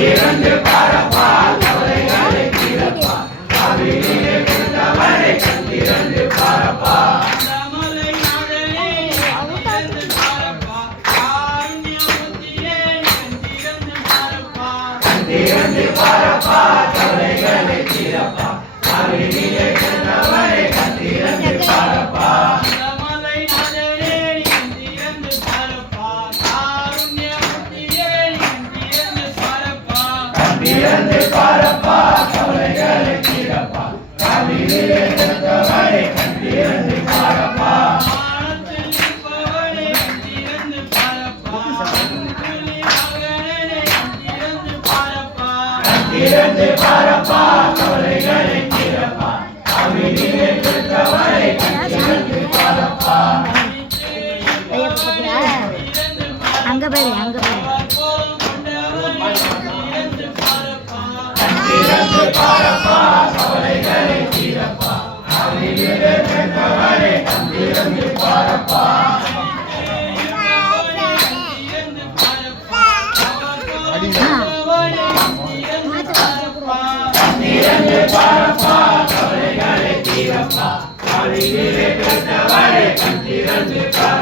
திறந்து பாரப்பா கவலைகளை தீரப்பா காவிரியிலே பிறந்தவனை கண் திறந்து பாரப்பா திறந்து பாரப்பா கவலைகளை தீரப்பா காவிரியிலே பிறந்தவனை கண் திறந்து பாரப்பா திறந்து பாரப்பா கவலைகளை தீரப்பா காவிரியிலே பிறந்தவனை கண் திறந்து பாரப்பா திறந்து பாரப்பா கவலைகளை தீரப்பா காவிரியிலே பிறந்தவனை கண் திறந்து பாரப்பா அங்க பாரு அங்க பாரு திறந்து பாரப்பா கவலைகளை தீரப்பா காவிரியிலே பிறந்தவனை கண் திறந்து பாரப்பா திறந்து பாரப்பா கவலைகளை தீரப்பா காவிரியிலே பிறந்தவனை கண் திறந்து பாரப்பா